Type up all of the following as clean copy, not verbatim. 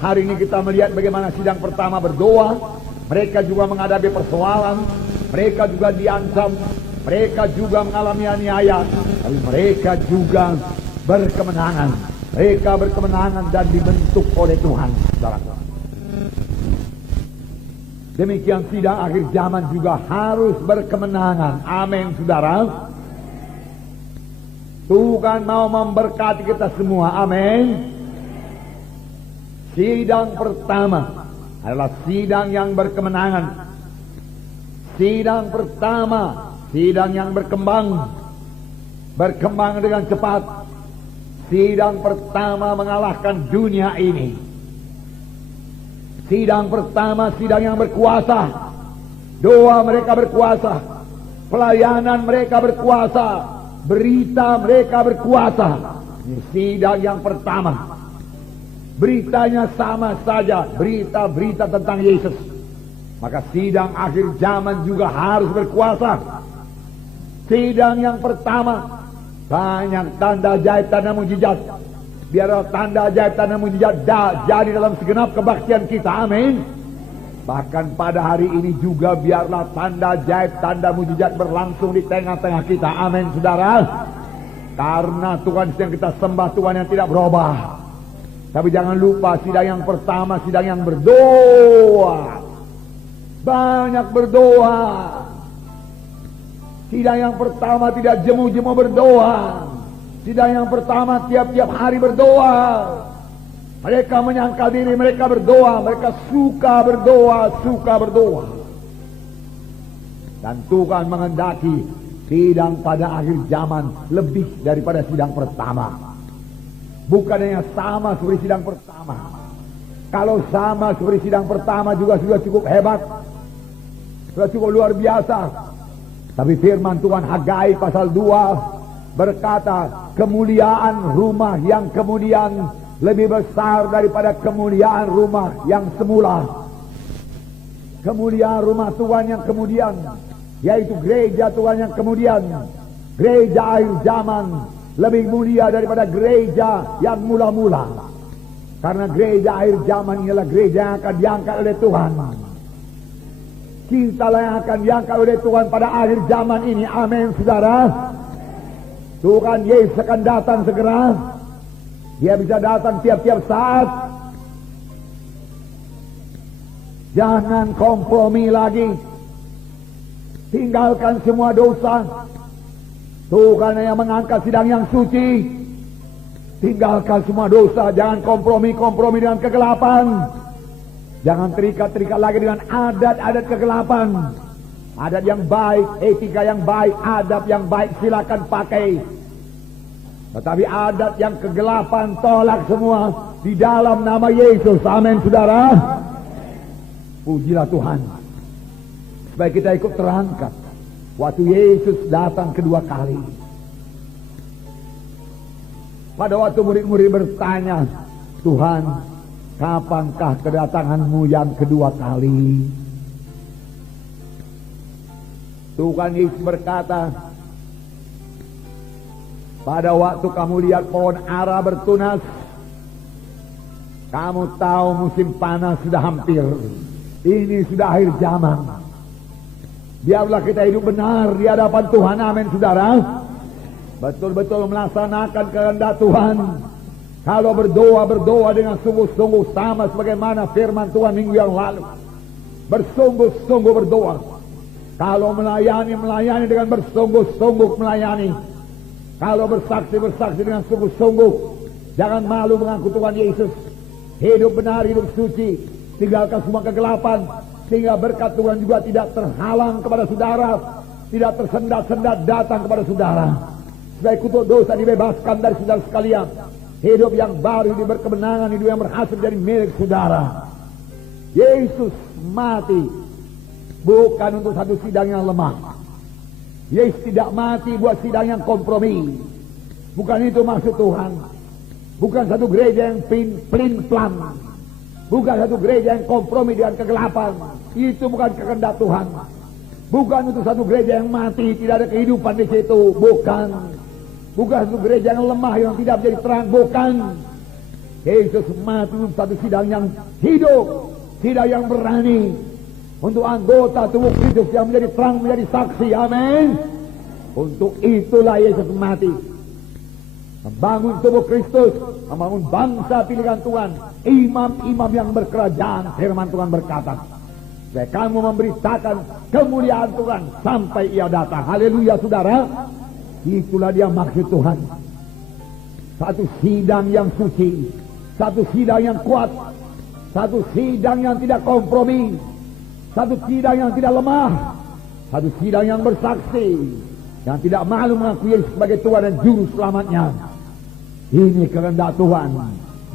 Hari ini kita melihat bagaimana sidang pertama berdoa. Mereka juga menghadapi persoalan. Mereka juga diancam. Mereka juga mengalami aniaya. Tapi mereka juga berkemenangan. Mereka berkemenangan dan dibentuk oleh Tuhan, saudara. Demikian sidang akhir zaman juga harus berkemenangan. Amin, saudara. Tuhan mau memberkati kita semua. Amin. Sidang pertama adalah sidang yang berkemenangan. Sidang pertama, sidang yang berkembang dengan cepat. Sidang pertama mengalahkan dunia ini. Sidang pertama, sidang yang berkuasa. Doa mereka berkuasa, pelayanan mereka berkuasa, berita mereka berkuasa. Ini sidang yang pertama. Beritanya sama saja, berita-berita tentang Yesus. Maka sidang akhir zaman juga harus berkuasa. Sidang yang pertama, banyak tanda ajaib, tanda mujizat. Biarlah tanda ajaib, tanda mujizat jadi dalam segenap kebaktian kita. Amin. Bahkan pada hari ini juga biarlah tanda ajaib, tanda mujizat berlangsung di tengah-tengah kita. Amin, saudara. Karena Tuhan yang kita sembah, Tuhan yang tidak berubah. Tapi jangan lupa sidang yang pertama, sidang yang berdoa. Banyak berdoa. Sidang yang pertama tidak jemu-jemu berdoa. Sidang yang pertama tiap-tiap hari berdoa. Mereka menyangka diri mereka berdoa. Mereka suka berdoa. Dan Tuhan menghendaki sidang pada akhir zaman lebih daripada sidang pertama. Bukan hanya sama seperti sidang pertama. Kalau sama seperti sidang pertama juga sudah cukup hebat, sudah cukup luar biasa. Tapi firman Tuhan Hagai pasal 2 berkata, kemuliaan rumah yang kemudian lebih besar daripada kemuliaan rumah yang semula. Kemuliaan rumah Tuhan yang kemudian, yaitu gereja Tuhan yang kemudian, gereja akhir zaman, lebih mulia daripada gereja yang mula-mula. Karena gereja akhir zaman ialah gereja yang akan diangkat oleh Tuhan. Cintalah yang akan diangkat oleh Tuhan pada akhir zaman ini. Amin, saudara. Tuhan Yesus akan datang segera. Dia bisa datang tiap-tiap saat. Jangan kompromi lagi. Tinggalkan semua dosa. Tuhan yang mengangkat sidang yang suci. Tinggalkan semua dosa. Jangan kompromi-kompromi dengan kegelapan. Jangan terikat-terikat lagi dengan adat-adat kegelapan. Adat yang baik, etika yang baik, adab yang baik silakan pakai. Tetapi adat yang kegelapan tolak semua di dalam nama Yesus. Amin, saudara. Pujilah Tuhan. Supaya kita ikut terangkat waktu Yesus datang kedua kali. Pada waktu murid-murid bertanya, Tuhan, kapankah kedatanganmu yang kedua kali? Tuhan Yesus berkata, pada waktu kamu lihat pohon ara bertunas, kamu tahu musim panas sudah hampir. Ini sudah akhir zaman. Biarlah kita hidup benar di hadapan Tuhan. Amin, saudara. Betul-betul melaksanakan kehendak Tuhan. Kalau berdoa dengan sungguh-sungguh, sama sebagaimana firman Tuhan minggu yang lalu. Bersungguh-sungguh berdoa. Kalau melayani dengan bersungguh-sungguh melayani. Kalau bersaksi dengan sungguh-sungguh. Jangan malu mengaku Tuhan Yesus. Hidup benar, hidup suci. Tinggalkan semua kegelapan. Sehingga berkat Tuhan juga tidak terhalang kepada saudara. Tidak tersendat-sendat datang kepada saudara. Supaya kutuk dosa dibebaskan dari saudara sekalian. Hidup yang baru, hidup berkemenangan, hidup yang berhasil jadi milik saudara. Yesus mati bukan untuk satu sidang yang lemah. Yesus tidak mati buat sidang yang kompromi. Bukan itu maksud Tuhan. Bukan satu gereja yang plin-plan. Bukan satu gereja yang kompromi dengan kegelapan. Itu bukan kehendak Tuhan. Bukan untuk satu gereja yang mati, tidak ada kehidupan di situ. Bukan satu gereja yang lemah, yang tidak menjadi terang. Bukan. Yesus mati satu sidang yang hidup, sidang yang berani untuk anggota tubuh Kristus yang menjadi terang, menjadi saksi. Amin. Untuk itulah Yesus mati, membangun tubuh Kristus, membangun bangsa pilihan Tuhan, imam-imam yang berkerajaan. Firman Tuhan berkata, supaya kamu memberitakan kemuliaan Tuhan sampai Ia datang. Haleluya, saudara. Itulah dia maksud Tuhan. Satu sidang yang suci, satu sidang yang kuat, satu sidang yang tidak kompromi, satu sidang yang tidak lemah, satu sidang yang bersaksi, yang tidak malu mengakui Yesus sebagai Tuhan dan Juru Selamatnya. Ini kehendak Tuhan.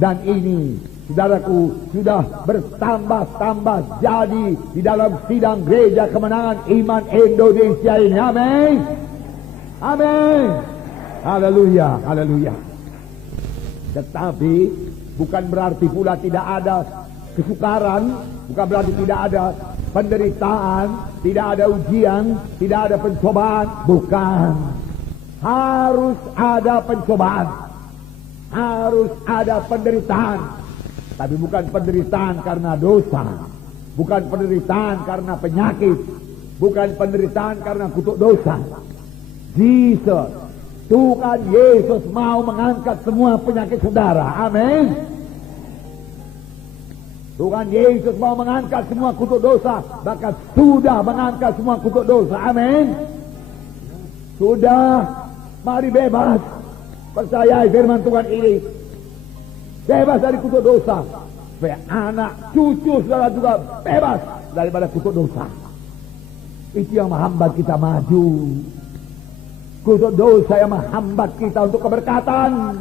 Dan ini, saudaraku, sudah bertambah-tambah jadi di dalam sidang Gereja Kemenangan Iman Indonesia ini. Amin. Amin. Haleluya, haleluya. Tetapi bukan berarti pula tidak ada kesukaran, bukan berarti tidak ada penderitaan, tidak ada ujian, tidak ada pencobaan. Bukan. Harus ada pencobaan, harus ada penderitaan. Tapi bukan penderitaan karena dosa, bukan penderitaan karena penyakit, bukan penderitaan karena kutuk dosa. Jesus, Tuhan Yesus mau mengangkat semua penyakit saudara. Amin. Tuhan Yesus mau mengangkat semua kutuk dosa, bahkan sudah mengangkat semua kutuk dosa. Amin. Sudah. Mari bebas. Percayai firman Tuhan ini. Bebas dari kutuk dosa. Supaya anak cucu saudara juga bebas daripada kutuk dosa. Itu yang menghambat kita maju. Kutuk dosa yang menghambat kita untuk keberkatan.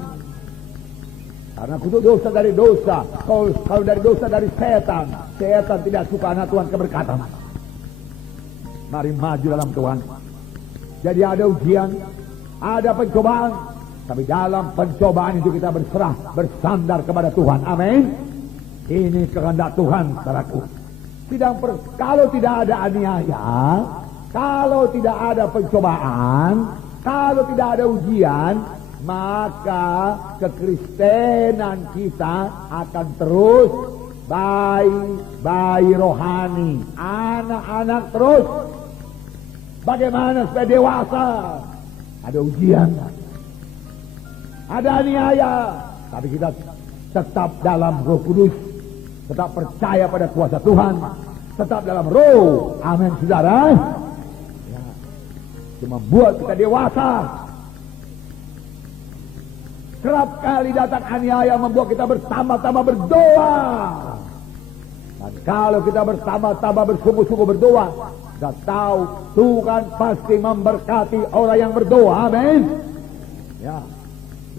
Karena kutuk dosa dari dosa. Kalau dari dosa dari setan, setan tidak suka anak Tuhan keberkatan. Mari maju dalam Tuhan. Jadi ada ujian, ada pencobaan, tapi dalam pencobaan itu kita berserah, bersandar kepada Tuhan. Amin. Ini kehendak Tuhan, saudaraku. Kalau tidak ada aniaya, kalau tidak ada pencobaan, kalau tidak ada ujian, maka kekristenan kita akan terus bayi rohani, anak-anak terus. Bagaimana supaya dewasa? Ada ujian, ada aniaya, tapi kita tetap dalam Roh Kudus, tetap percaya pada kuasa Tuhan, tetap dalam Roh. Amin, saudara. Ya. Itu membuat kita dewasa. Kerap kali datang aniaya membuat kita bertambah-tambah berdoa. Dan kalau kita bertambah-tambah bersungguh-sungguh berdoa, kita tahu Tuhan pasti memberkati orang yang berdoa. Amin. Ya,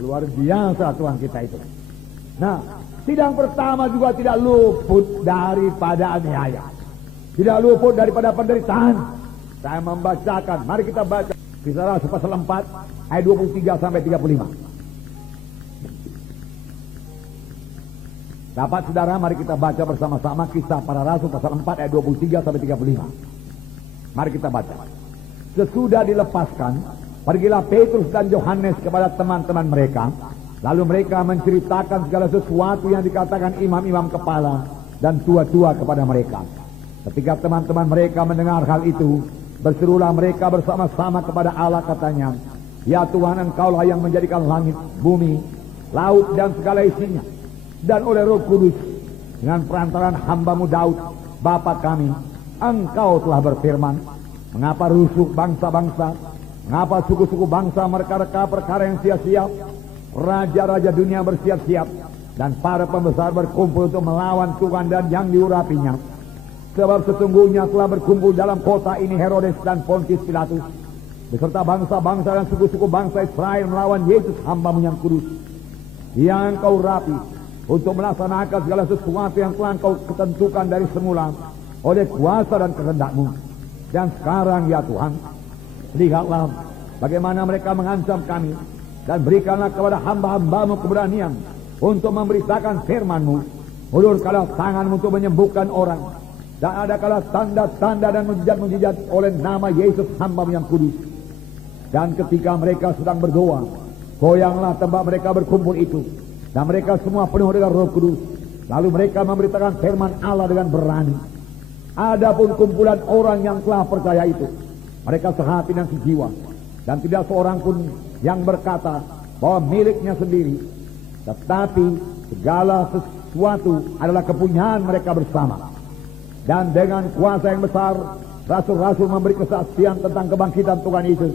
luar biasa Tuhan kita itu. Nah, sidang pertama juga tidak luput daripada aniaya, tidak luput daripada penderitaan. Saya membacakan, mari kita baca Kisah Rasul pasal 4 ayat 23 sampai 35. Dapat saudara, mari kita baca bersama-sama Kisah Para Rasul pasal 4 ayat 23 sampai 35. Mari kita baca. Sesudah dilepaskan, pergilah Petrus dan Yohanes kepada teman-teman mereka. Lalu mereka menceritakan segala sesuatu yang dikatakan imam-imam kepala dan tua-tua kepada mereka. Ketika teman-teman mereka mendengar hal itu, berserulah mereka bersama-sama kepada Allah, katanya, "Ya Tuhan, Engkaulah yang menjadikan langit, bumi, laut dan segala isinya. Dan oleh Roh Kudus, dengan perantaraan hamba-Mu Daud, Bapa kami, Engkau telah berfirman, mengapa rusuh bangsa-bangsa, mengapa suku-suku bangsa mereka-reka perkara yang sia-sia, raja-raja dunia bersiap-siap, dan para pembesar berkumpul untuk melawan Tuhan dan yang diurapinya. Sebab sesungguhnya telah berkumpul dalam kota ini Herodes dan Pontius Pilatus, beserta bangsa-bangsa dan suku-suku bangsa Israel melawan Yesus hamba-Mu yang kudus, yang Engkau rapi, untuk melaksanakan segala sesuatu yang telah Engkau ketentukan dari semula oleh kuasa dan kehendak-Mu. Dan sekarang ya Tuhan, lihatlah bagaimana mereka mengancam kami, dan berikanlah kepada hamba-hamba-Mu keberanian untuk memberitakan firman-Mu. Ulurkanlah tangan-Mu untuk menyembuhkan orang, dan adakanlah tanda-tanda dan mujizat-mujizat oleh nama Yesus hamba-Mu yang kudus. Dan ketika mereka sedang berdoa, goyanglah tempat mereka berkumpul itu, Dan mereka semua penuh dengan Roh Kudus. Lalu mereka memberitakan firman Allah dengan berani. Adapun kumpulan orang yang telah percaya itu, mereka sehati dan sejiwa, dan tidak seorang pun yang berkata bahwa miliknya sendiri, tetapi segala sesuatu adalah kepunyaan mereka bersama. Dan dengan kuasa yang besar, rasul-rasul memberi kesaksian tentang kebangkitan Tuhan Yesus,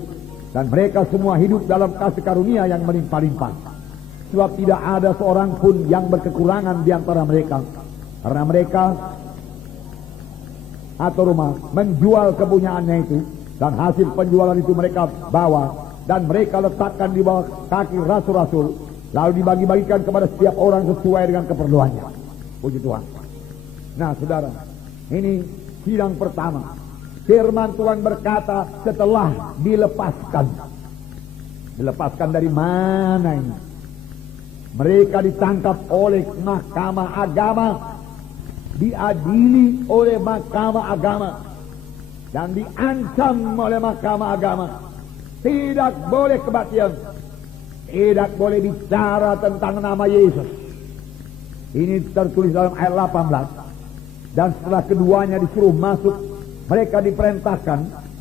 dan mereka semua hidup dalam kasih karunia yang melimpah-limpah. Sebab tidak ada seorang pun yang berkekurangan di antara mereka, karena mereka atau rumah menjual kepunyaannya itu, dan hasil penjualan itu mereka bawa dan mereka letakkan di bawah kaki rasul-rasul, lalu dibagi-bagikan kepada setiap orang sesuai dengan keperluannya. Puji Tuhan. Nah saudara, ini sidang pertama. Firman Tuhan berkata setelah dilepaskan. Dilepaskan dari mana ini? Mereka ditangkap oleh mahkamah agama, diadili oleh mahkamah agama, dan diancam oleh mahkamah agama. Tidak boleh kebaktian, tidak boleh bicara tentang nama Yesus. Ini tertulis dalam ayat 18. Dan setelah keduanya disuruh masuk, mereka diperintahkan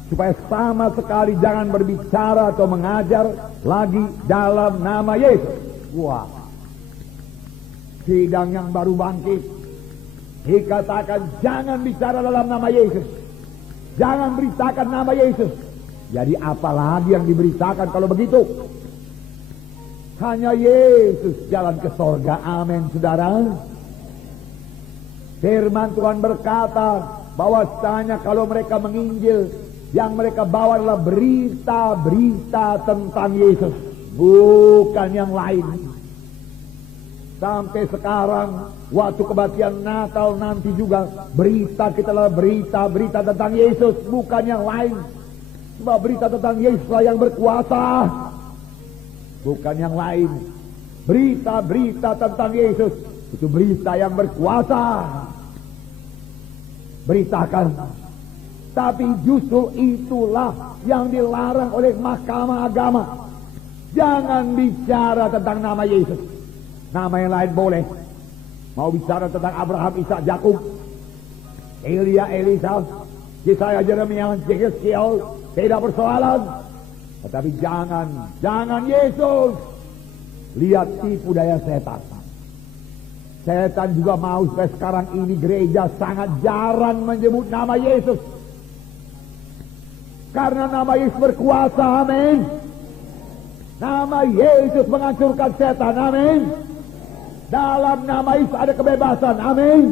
supaya sama sekali jangan berbicara atau mengajar lagi dalam nama Yesus. Wah, sidang yang baru bangkit dikatakan jangan bicara dalam nama Yesus, jangan beritakan nama Yesus. Jadi apalagi yang diberitakan kalau begitu? Hanya Yesus jalan ke sorga. Amin saudara. Firman Tuhan berkata bahwasanya kalau mereka menginjil, yang mereka bawa adalah berita-berita tentang Yesus, bukan yang lain. Sampai sekarang, waktu kebaktian Natal nanti juga, berita kita adalah berita-berita tentang Yesus, bukan yang lain. Sebab berita tentang Yesuslah yang berkuasa, bukan yang lain. Berita-berita tentang Yesus itu berita yang berkuasa. Beritakan. Tapi justru itulah yang dilarang oleh mahkamah agama. Jangan bicara tentang nama Yesus. Nama yang lain boleh. Mau bicara tentang Abraham, Ishak, Yakub, Elia, Elisa, Yesaya, Yeremia, Yeskiel, tidak persoalan. Tetapi jangan Yesus. Lihat tipu daya setan. Setan juga mau supaya sekarang ini gereja sangat jarang menyebut nama Yesus. Karena nama Yesus berkuasa, amin. Nama Yesus menghancurkan setan, amin. Dalam nama Yesus ada kebebasan, amin.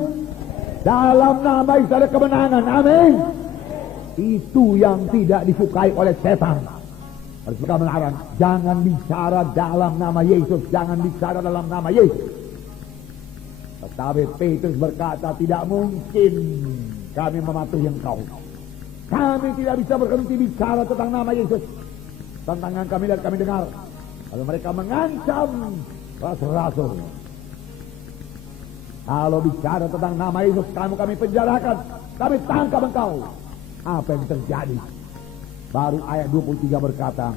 Dalam nama Yesus ada kemenangan, amin. Itu yang tidak disukai oleh setan. Harus kita melarang, jangan bicara dalam nama Yesus, jangan bicara dalam nama Yesus. Tetapi Petrus berkata, tidak mungkin kami mematuhi engkau. Kami tidak bisa berhenti bicara tentang nama Yesus. Tantangan kami dan kami dengar. Lalu mereka mengancam rasul-rasul. Kalau bicara tentang nama Yesus, kami penjarakan, kami tangkap engkau. Apa yang terjadi? Baru ayat 23 berkata,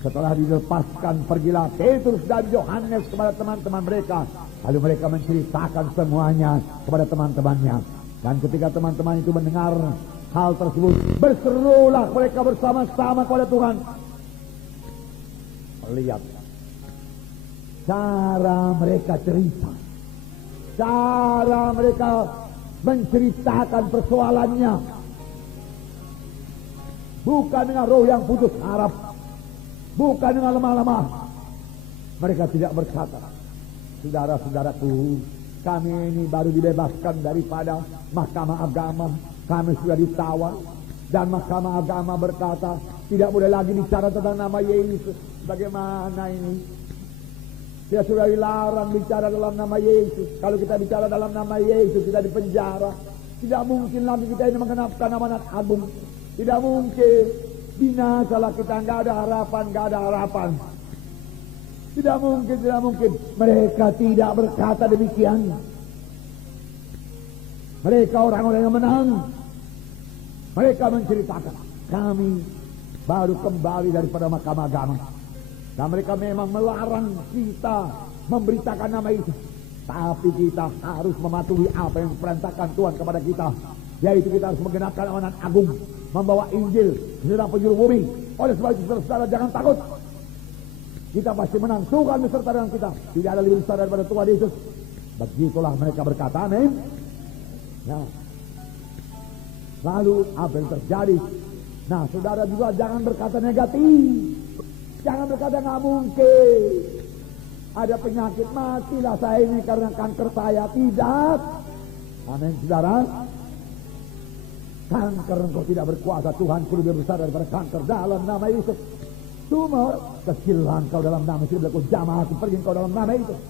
setelah dilepaskan, pergilah Petrus dan Yohanes kepada teman-teman mereka. Lalu mereka menceritakan semuanya kepada teman-temannya. Dan ketika teman-teman itu mendengar hal tersebut, berserulah mereka bersama-sama kepada Tuhan. Lihat cara mereka cerita, cara mereka menceritakan persoalannya, bukan dengan roh yang putus harap, bukan dengan lemah-lemah. Mereka tidak berkata, saudara-saudaraku, kami ini baru dibebaskan daripada mahkamah agama, kami sudah ditawar, dan mahkamah agama berkata tidak boleh lagi bicara tentang nama Yesus. Bagaimana ini? Dia sudah dilarang bicara dalam nama Yesus. Kalau kita bicara dalam nama Yesus, kita dipenjara. Tidak mungkin lagi kita ini mengenapkan amanat agung. Tidak mungkin. Binasalah kita, nggak ada harapan, nggak ada harapan. Tidak mungkin, tidak mungkin. Mereka tidak berkata demikian. Mereka orang-orang yang menang. Mereka menceritakan, kami baru kembali daripada mahkamah agama. Dan mereka memang melarang kita memberitakan nama Yesus. Tapi kita harus mematuhi apa yang diperintahkan Tuhan kepada kita. Yaitu kita harus menggenapkan amanat agung, membawa Injil ke seluruh penjuru bumi. Oleh sebab itu saudara jangan takut. Kita pasti menang. Tuhan beserta dengan kita. Tidak ada lebih besar daripada Tuhan Yesus. Begitulah mereka berkata, amin. Nah, lalu apa yang terjadi? Nah, saudara juga jangan berkata negatif. Jangan berkata nggak mungkin. Ada penyakit, matilah saya ini karena kanker saya. Tidak. Amin, saudara. Kanker engkau tidak berkuasa. Tuhan lebih besar daripada kanker dalam nama Yesus. Tumor kecilan kau dalam nama Yesus. Bila kau jamah aku pergi kau dalam nama Yesus.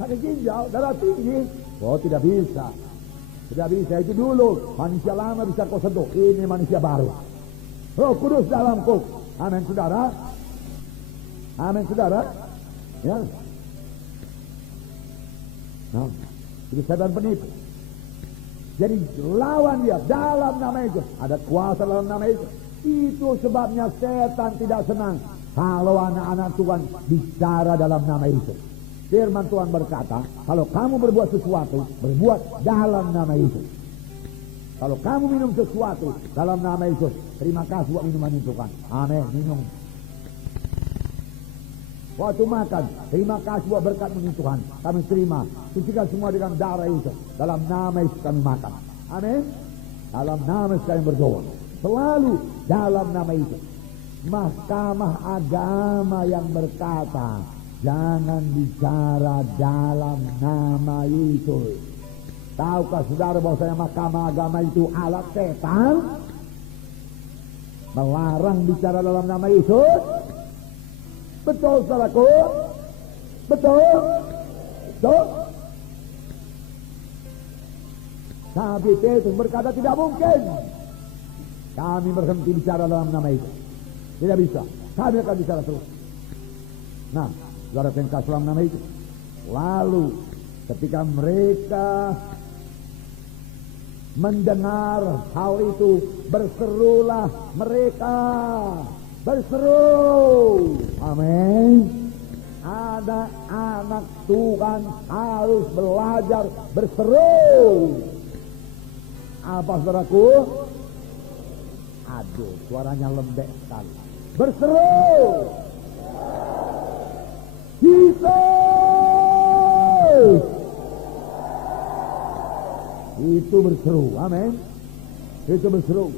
Sakit ginjal, darah tinggi. Oh, tidak bisa. Tidak bisa. Itu dulu manusia lama bisa kau sentuh. Ini manusia baru. Roh Kudus dalamku. Amin, saudara. Amin, saudara. Ya. Nah, itu setan penipu. Jadi lawan dia dalam nama Yesus. Ada kuasa dalam nama Yesus. Itu sebabnya setan tidak senang kalau anak-anak Tuhan bicara dalam nama Yesus. Firman Tuhan berkata, kalau kamu berbuat sesuatu, berbuat dalam nama Yesus. Kalau kamu minum sesuatu dalam nama Yesus, terima kasih buat minuman itu kan. Amin, minum. Waktu makan, terima kasih buat berkat menurut Tuhan. Kami terima. Sucikan semua dengan darah Yesus. Dalam nama Yesus kami makan. Amin. Dalam nama Yesus kami berdoa. Selalu dalam nama Yesus. Mahkamah agama yang berkata, jangan bicara dalam nama Yesus. Tahukah saudara bahwasanya mahkamah agama itu alat setan? Melarang bicara dalam nama Yesus. Betul, saudaraku? Betul? Betul? Tapi Petrus berkata tidak mungkin kami berhenti bicara dalam nama itu. Tidak bisa. Kami akan bicara terus. Nah, saudara tengkas dalam nama itu. Lalu ketika mereka mendengar hal itu, berserulah mereka. Berseru. Amin. Ada anak Tuhan harus belajar berseru. Apa saudaraku? Aduh, suaranya lembek sekali. Berseru. Yesus. Itu berseru. Amin. Itu berseru.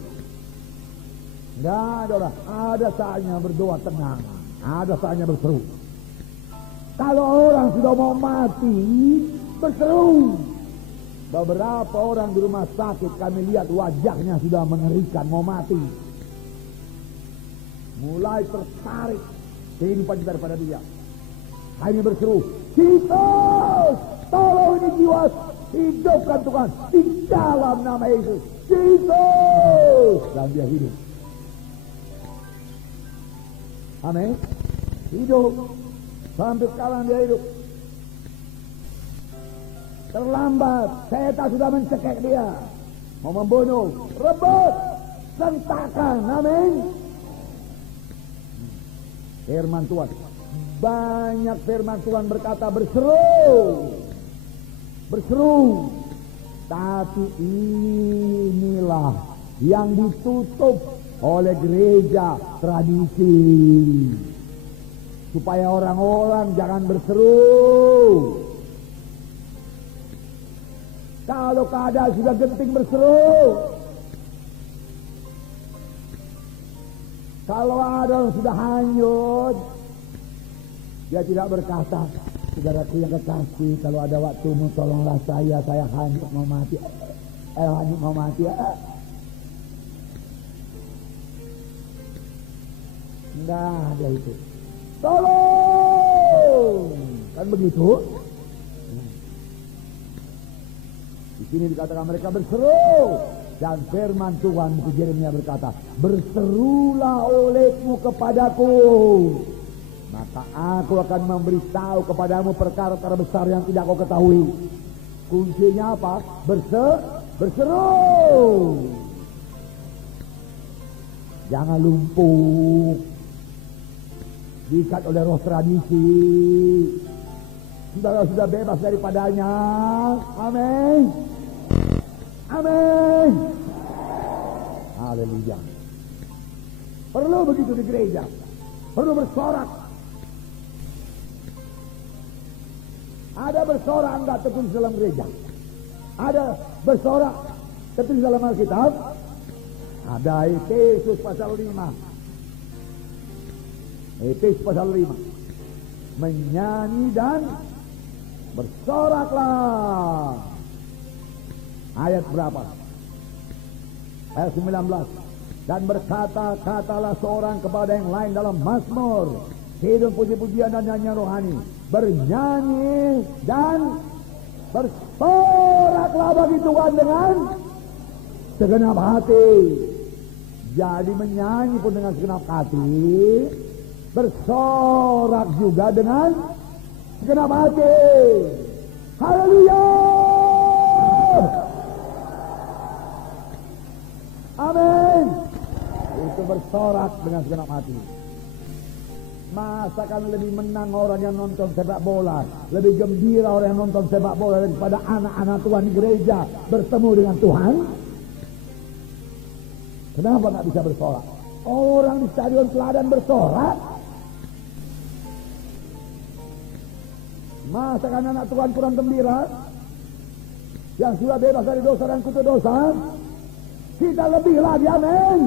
Enggak ada orang. Ada saatnya berdoa tenang. Ada saatnya berseru. Kalau orang sudah mau mati, berseru. Beberapa orang di rumah sakit kami lihat wajahnya sudah mengerikan, mau mati. Mulai tertarik kehidupan daripada dia. Kami berseru, Yesus, tolong ini jiwa, hidupkan Tuhan di dalam nama Yesus. Yesus, dan dia hidup. Amin. Hidup. Sampai sekarang dia hidup. Terlambat. Setan sudah mencekik dia. Mau membunuh. Rebut. Sentakan. Amin. Firman Tuhan. Banyak firman Tuhan berkata berseru. Berseru. Tapi inilah yang ditutup oleh gereja tradisi, supaya orang-orang jangan berseru. Kalau keadaan sudah genting, berseru. Kalau ada yang sudah hanyut, dia tidak berkata, saudaraku yang kekasih, kalau ada waktumu tolonglah saya hanyut mau mati. Hanyut mau mati. Enggak ada itu. Tolong! Kan begitu? Di sini dikatakan mereka berseru. Dan firman Tuhan buku Yeremia berkata, berserulah olehmu kepadaku, maka aku akan memberitahu kepadamu perkara-perkara besar yang tidak kau ketahui. Kuncinya apa? Berseru. Jangan lumpuh. diikat oleh roh tradisi. Saudara sudah bebas daripadanya. Amin. Amin. Haleluya. Perlu begitu di gereja. Perlu bersorak. Ada bersorak enggak tertulis dalam gereja? Ada bersorak tertulis dalam Alkitab? Ada. Efesus pasal 5. Efesus pasal 5. Menyanyi dan bersoraklah. Ayat berapa? Ayat 19. Dan berkata-katalah seorang kepada yang lain dalam mazmur, hidup puji-pujian dan nyanyian rohani, bernyanyi dan bersoraklah bagi Tuhan dengan segenap hati. Jadi menyanyi pun dengan segenap hati, bersorak juga dengan segenap hati. Haleluya. Amin. Itu bersorak dengan segenap hati. Masa kan lebih menang orang yang nonton sepak bola, lebih gembira orang yang nonton sepak bola daripada anak-anak Tuhan di gereja bertemu dengan Tuhan? Kenapa nggak bisa bersorak? Orang di stadion Teladan bersorak. Masa kan anak Tuhan kurang gembira? Yang sudah bebas dari dosa dan kutuk dosa, kita lebih lagi. Amin.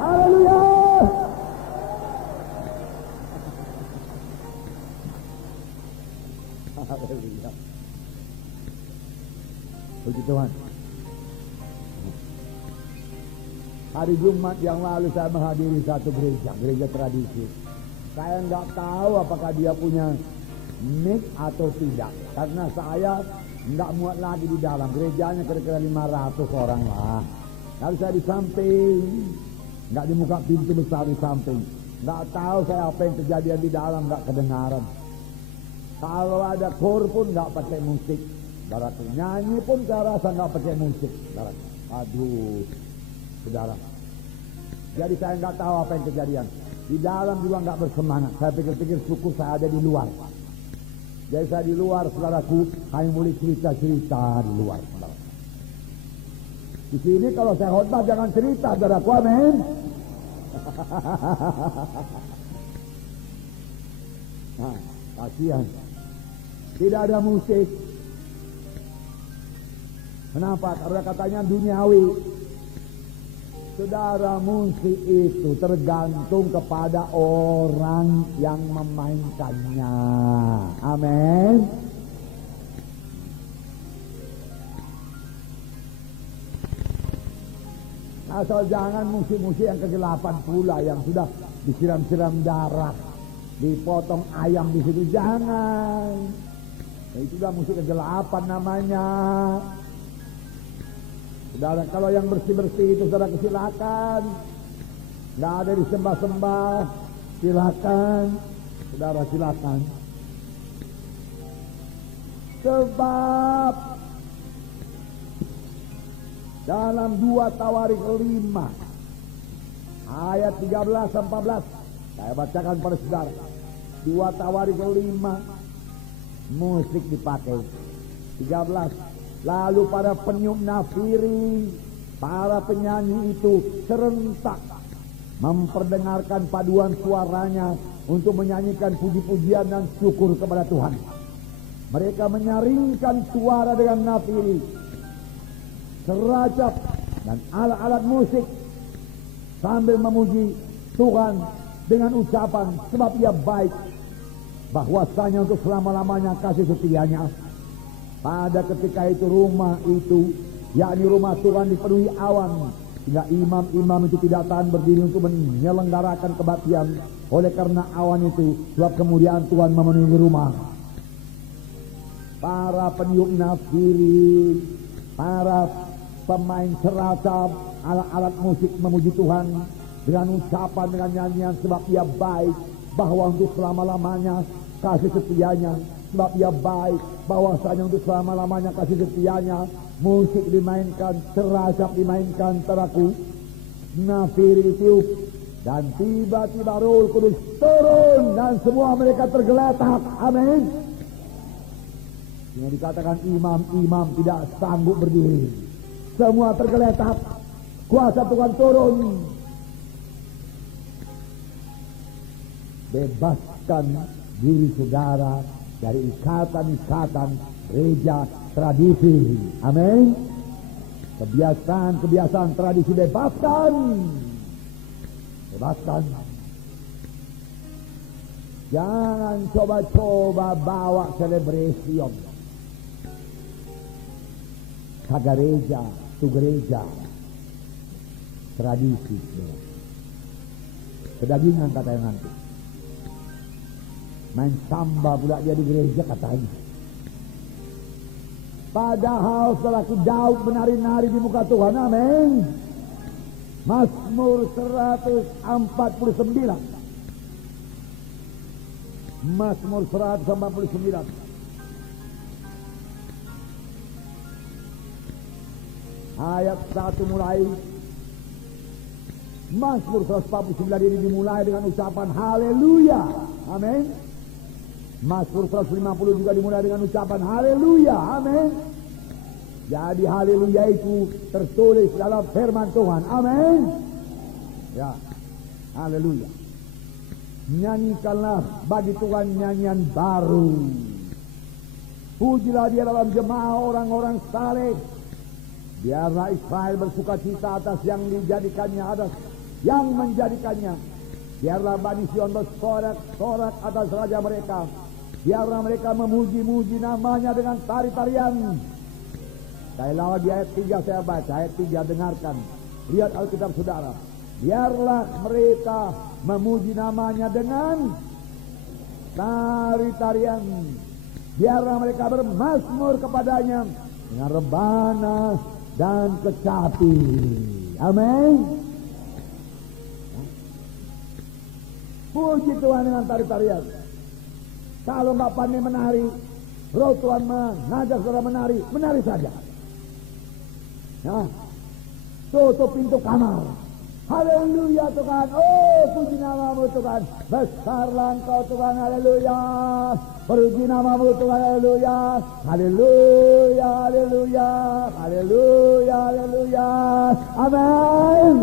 Haleluya. Haleluya. Puji Tuhan. Hari Jumat yang lalu saya menghadiri satu gereja tradisi. Saya nggak tahu apakah dia punya mic atau tidak, karena saya nggak muat lagi di dalam. Gerejanya kira-kira 500 orang lah. Lalu saya di samping, nggak di muka pintu besar di samping. Nggak tahu saya apa yang terjadi di dalam, nggak kedengaran. Kalau ada kor pun nggak pakai musik, saudara. Nyanyi pun saya rasa nggak pakai musik, saudara. Aduh, saudara. Jadi saya nggak tahu apa yang kejadian. Di dalam juga nggak bersemangat. Saya pikir-pikir syukur saya ada di luar. Jadi saya di luar, saudaraku, hanya boleh cerita-cerita di luar, saudara. Di sini kalau saya khotbah jangan cerita, saudaraku. Amin. Nah, kasihan. Tidak ada musik. Kenapa? Karena katanya duniawi. Saudara, musik itu tergantung kepada orang yang memainkannya. Amin. Asal jangan musik-musik yang kegelapan pula, yang sudah disiram-siram darah, dipotong ayam di situ, jangan. Itu sudah musik kegelapan namanya. Saudara, kalau yang bersih-bersih itu saudara silakan. Nggak ada disembah-sembah, silakan. Saudara silakan. Sebab dalam 2 Tawarik 5 ayat 13-14 saya bacakan pada saudara. 2 Tawarik 5 musik dipakai. 13. Lalu para peniup nafiri, para penyanyi itu serentak memperdengarkan paduan suaranya untuk menyanyikan puji-pujian dan syukur kepada Tuhan. Mereka menyaringkan suara dengan nafiri, seracap dan alat-alat musik sambil memuji Tuhan dengan ucapan, sebab Ia baik, bahwasanya untuk selama-lamanya kasih setianya. Pada ketika itu rumah itu, yakni rumah Tuhan, dipenuhi awan, sehingga imam-imam itu tidak tahan berdiri untuk menyelenggarakan kebaktian. Oleh karena awan itu, sebab kemuliaan Tuhan memenuhi rumah. Para peniup nafiri, para pemain seracap, alat-alat musik memuji Tuhan dengan ucapan, dengan nyanyian, sebab Ia baik, bahwa untuk selama-lamanya kasih setianya. Sebab Ia baik, bahwasanya untuk selama-lamanya kasih setianya. Musik dimainkan, seracap dimainkan, saudaraku. Nafiri ditiup, Dan tiba-tiba Roh Kudus turun dan semua mereka tergeletak. Amin. Yang dikatakan imam-imam tidak sanggup berdiri. Semua tergeletak. Kuasa Tuhan turun. Bebaskan diri saudara dari ikatan-ikatan gereja tradisi. Amin. Kebiasaan tradisi bebaskan. Bebaskan. Jangan coba-coba bawa celebration ke gereja, gereja tradisi. Kedagingan katanya nanti. Main samba pula dia di gereja katanya. Padahal selagi Daud menari-nari di muka Tuhan. Amin. Mazmur 149. Mazmur 149. Ayat 1 mulai. Mazmur 149 ini dimulai dengan ucapan haleluya. Amin. Mazmur 150 juga dimulai dengan ucapan haleluya. Amin. Jadi haleluya itu tertulis dalam firman Tuhan. Amin. Ya. Haleluya. Nyanyikanlah bagi Tuhan nyanyian baru. Pujilah dia dalam jemaah orang-orang saleh. Biarlah Israel bersuka cita atas yang dijadikannya, atas yang menjadikannya. Biarlah Bani Sion bersorak-sorak atas raja mereka. Biarlah mereka memuji-muji namanya dengan tari-tarian. Sekali lagi ayat 3 saya baca, ayat 3 dengarkan. Lihat Alkitab saudara. Biarlah mereka memuji namanya dengan tari-tarian. Biarlah mereka bermazmur kepadanya dengan rebana dan kecapi. Amin. Puji Tuhan dengan tari-tarian. Kalau nggak pandai menari, Roh Tuhan mengajak saudara menari, menari saja. Nah, tutup pintu kamar. Haleluya Tuhan. Oh, puji namamu Tuhan. Besarlah Engkau Tuhan. Haleluya. Puji namamu Tuhan. Haleluya. Haleluya. Haleluya. Haleluya. Haleluya. Amin.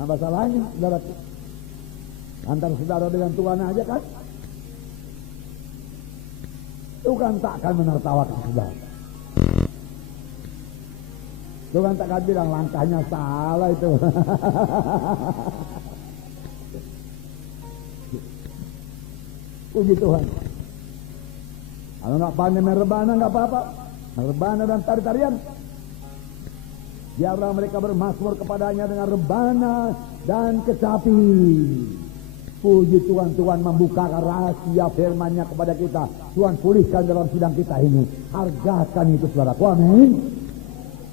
Apa salahnya, saudara? Antara saudara dengan Tuhan aja kan? Tuhan tak akan menertawakan saudara. Tuhan tak akan bilang langkahnya salah itu. Puji Tuhan. Kalau nggak pandai merebana nggak apa-apa. Merebana dan tari-tarian. Biarlah mereka bermazmur kepadanya dengan rebana dan kecapi. Puji Tuhan, Tuhan membukakan rahasia firman-Nya kepada kita. Tuhan pulihkan dalam sidang kita ini. Hargakan itu saudaraku. Amin.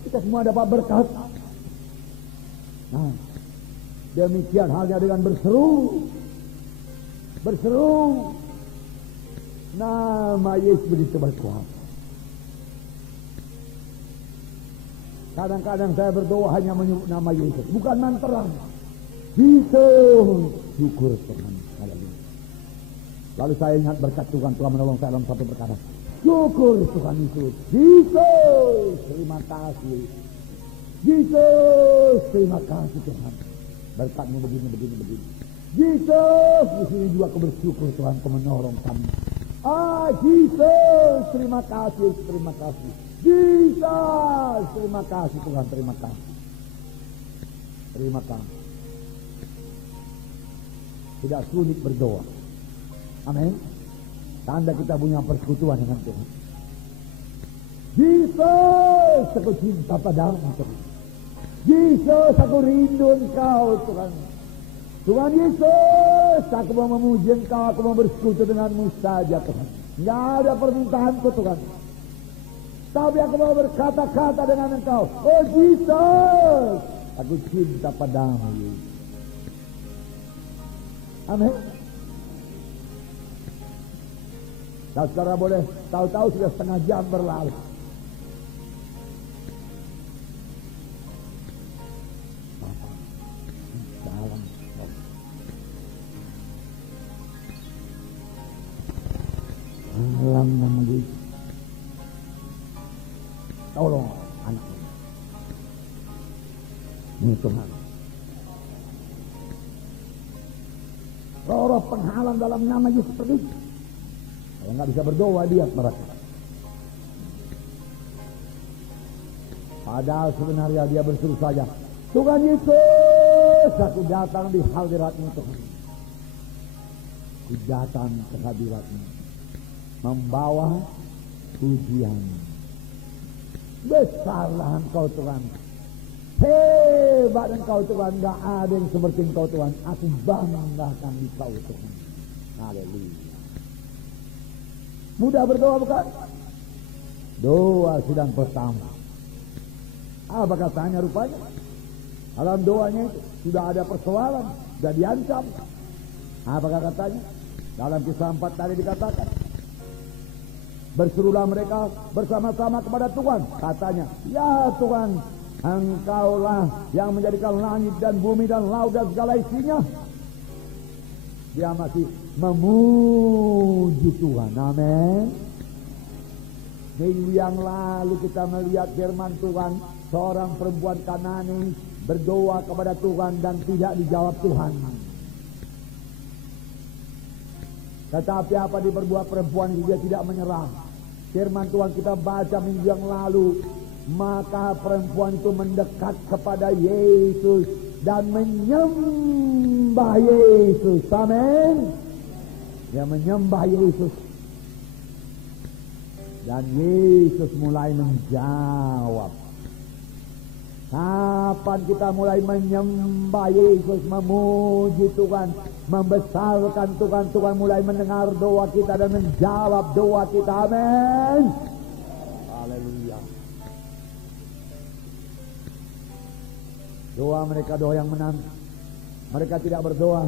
Kita semua dapat berkat. Nah, demikian halnya dengan berseru. Berseru. Nama Yesus begitu berkuasa. Kadang-kadang saya berdoa hanya menyebut nama Yesus. Bukan mantra. Yesus. Syukur Tuhan. Haleluya. Lalu saya ingat berkat Tuhan telah menolong saya dalam satu perkara. Syukur Tuhan Yesus. Yesus. Terima kasih. Yesus. Terima kasih Tuhan. Berkatmu begini. Yesus. Di sini juga aku bersyukur Tuhan kau menolong kami. Yesus. Terima kasih. Terima kasih. Yesus. Terima kasih Tuhan. Terima kasih. Terima kasih. Tidak sulit berdoa. Amin. Tanda kita punya persekutuan dengan Tuhan. Yesus, aku cinta padamu Tuhan. Yesus, aku rindu Engkau Tuhan. Tuhan Yesus, aku mau memuji Engkau, aku mau bersekutu denganmu saja Tuhan. Tidak ada permintaanku Tuhan. Tapi aku mau berkata-kata dengan Engkau. Oh Yesus, aku cinta padamu Yesus. Amin. Dan saudara boleh tahu-tahu sudah setengah jam berlalu. Dalam nama Yesus, tolong anak ini Tuhan. Roh penghalang dalam nama Yesus pergi. Kalau nggak bisa berdoa dia mereka. Padahal sebenarnya dia berseru saja, Tuhan Yesus, aku datang di hadirat-Mu Tuhan. Aku datang ke hadirat-Mu, membawa pujian. Besarlah Engkau Tuhan. Hebat Engkau Tuhan, gak ada yang seperti Engkau Tuhan. Aku banggakan Engkau Tuhan. Haleluya. Mudah berdoa bukan? Doa sidang pertama. Apa katanya rupanya? Dalam doanya itu sudah ada persoalan, sudah diancam. Apakah katanya? Dalam Kisah 4 tadi dikatakan, berserulah mereka bersama-sama kepada Tuhan. Katanya, ya Tuhan, Engkaulah yang menjadikan langit dan bumi dan laut dan segala isinya. Dia masih memuji Tuhan. Amin. Minggu yang lalu kita melihat firman Tuhan, seorang perempuan Kanani berdoa kepada Tuhan dan tidak dijawab Tuhan. Tetapi apa diperbuat perempuan itu, dia tidak menyerah. Firman Tuhan kita baca minggu yang lalu, maka perempuan itu mendekat kepada Yesus dan menyembah Yesus. Amin. Dia menyembah Yesus. Dan Yesus mulai menjawab. Kapan kita mulai menyembah Yesus, memuji Tuhan, membesarkan Tuhan, Tuhan mulai mendengar doa kita dan menjawab doa kita. Amin. Haleluya. Doa mereka doa yang menang. Mereka tidak berdoa,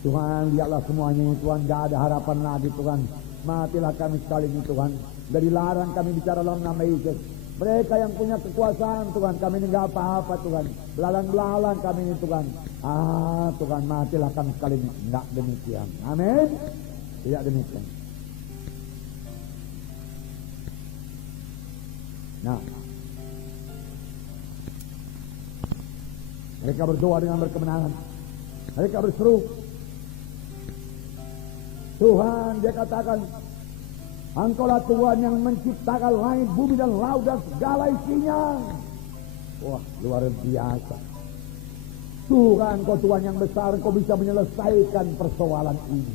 Tuhan lihatlah semuanya ini Tuhan, gak ada harapan lagi Tuhan, matilah kami sekali ini Tuhan. Dari larang kami bicara dalam nama Yesus. Mereka yang punya kekuasaan Tuhan, kami ini gak apa-apa Tuhan, belalang-belalang kami ini Tuhan. Tuhan matilah kami sekali ini. Enggak demikian. Amin. Tidak demikian. Nah, mereka berdoa dengan berkemenangan. Mereka berseru, Tuhan, dia katakan, Engkaulah Tuhan yang menciptakan langit, bumi dan laut dan segala isinya. Wah, luar biasa. Tuhan, Engkau Tuhan yang besar, Engkau bisa menyelesaikan persoalan ini.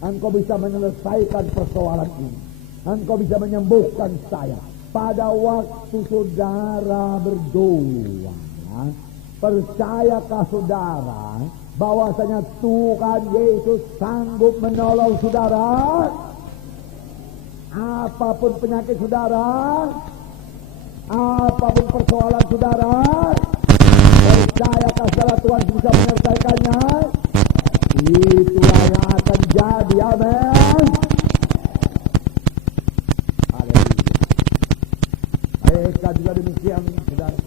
Engkau bisa menyelesaikan persoalan ini. Engkau bisa menyembuhkan saya. Pada waktu saudara berdoa, percayakah saudara bahwasanya Tuhan Yesus sanggup menolong saudara? Apapun penyakit saudara, apapun persoalan saudara, percayakah saudara Tuhan bisa menyelesaikannya? Itulah yang akan jadi. Amin. Haleluya. Mereka juga demikian saudara.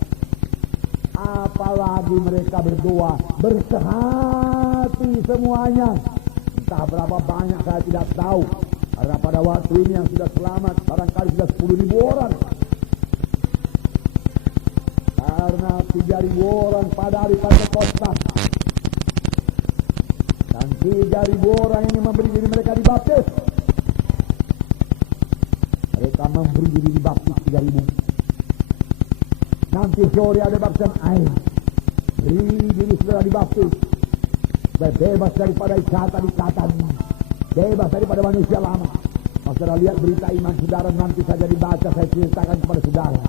Apalagi mereka berdoa bersehati semuanya. Entah berapa banyak saya tidak tahu. Karena pada waktu ini yang sudah selamat barangkali sudah 10.000 orang. Karena 3.000 orang pada hari Pentakosta. Dan 3.000 orang ini memberi diri mereka dibaptis. Mereka memberi diri dibaptis 3.000. Nanti sore ada baptisan air. Beri diri saudara dibaptis. Bebas daripada ikatan-ikatan. Bebas daripada manusia lama. Saudara lihat berita iman saudara nanti saja dibaca, saya ceritakan kepada saudara.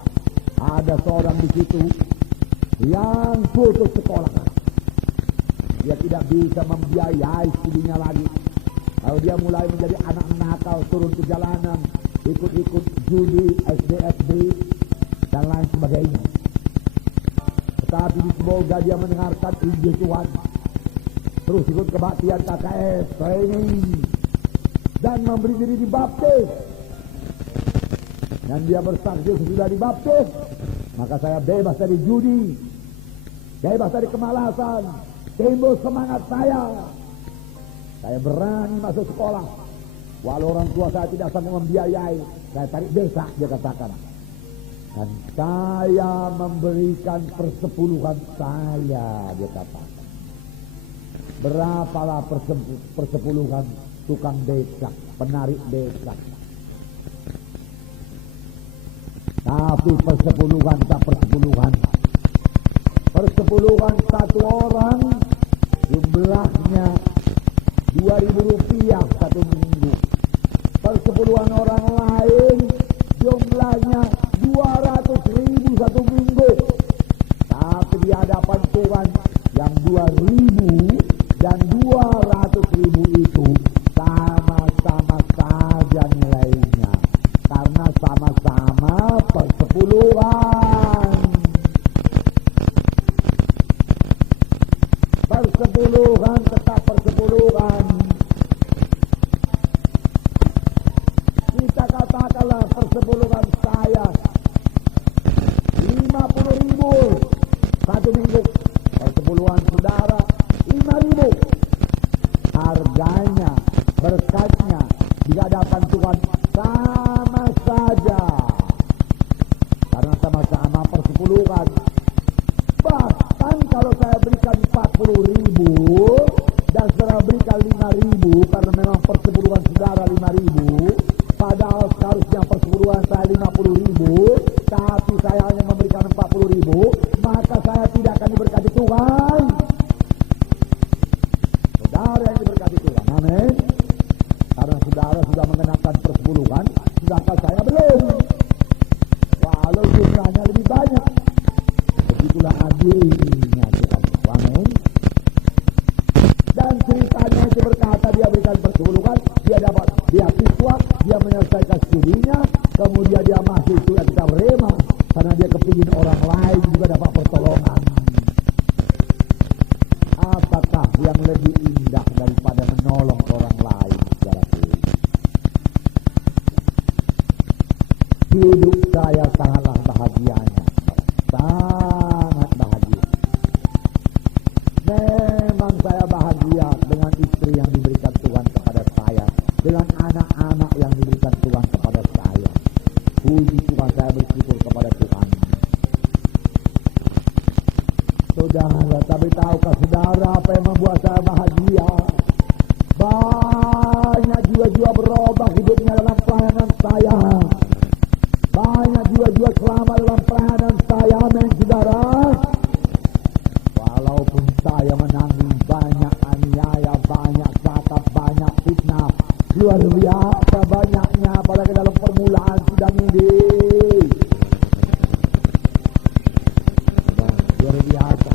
Ada seorang di situ yang putus sekolah. Dia tidak bisa membiayai studinya lagi. Lalu dia mulai menjadi anak nakal, turun ke jalanan, ikut-ikut judi, SD dan lain sebagainya. Tetapi semoga dia mendengarkan Injil Tuhan. Terus ikut kebaktian KKS, training. dan memberi diri dibaptis, dan dia bersaksi sudah dibaptis, maka saya bebas dari judi, bebas dari kemalasan, timbul semangat saya berani masuk sekolah, walau orang tua saya tidak sanggup membiayai, saya tarik beca, dia katakan. Dan saya memberikan persepuluhan saya, dia katakan. Berapalah persepuluhan tukang becak, penarik becak. Tapi persepuluhan tak persepuluhan. Persepuluhan satu orang jumlahnya Rp2.000 satu minggu. Persepuluhan orang lain jumlahnya 200.000 satu minggu. Tapi di hadapan Tuhan yang 2.000 dan 200.000 itu sama-sama saja nilainya, karena sama-sama persepuluhan. Persepuluhan tetap persepuluhan. Kita katakanlah persepuluhan saya 50.000 satu minggu, persepuluhan saudara 5.000. Harganya, berkatnya di hadapan Tuhan sama saja, karena sama-sama persepuluhan. Bahkan kalau saya berikan 40.000 dan saudara berikan 5.000, karena memang persepuluhan saudara 5.000, padahal seharusnya persepuluhan saya 50.000, tapi saya hanya memberikan 40.000, maka saya tidak akan diberkati Tuhan. Saudara yang diberkati Tuhan, amin. Karena saudara sudah mengenakan persepuluhan, sedangkan saya belum. Walau jumlahnya lebih banyak, begitulah adilnya Tuhan, amin. Dan ceritanya itu berkata dia berikan persepuluhan, dia dapat beasiswa, dia menyelesaikan studinya, kemudian dia masuk surat kitab rema, karena dia kepingin orang lain juga dapat pertolongan. Apakah yang lebih indah daripada menolong orang lain, saudaraku? Hidup saya sangatlah bahagianya, sangat bahagia. Memang saya bahagia dengan istri yang diberikan Tuhan kepada saya, dengan anak-anak yang diberikan Tuhan kepada saya. Puji Tuhan, saya bersyukur kepada Tuhan. Saudara, tapi tahukah saudara apa yang membuat saya bahagia? Banyak jiwa-jiwa berubah hidupnya dalam pelayanan saya. Banyak jiwa-jiwa selamat dalam pelayanan saya, amin saudara. Walaupun saya menanggung banyak aniaya, banyak catat, banyak fitnah, luar biasa banyaknya, apalagi dalam permulaan sidang ini. Luar biasa.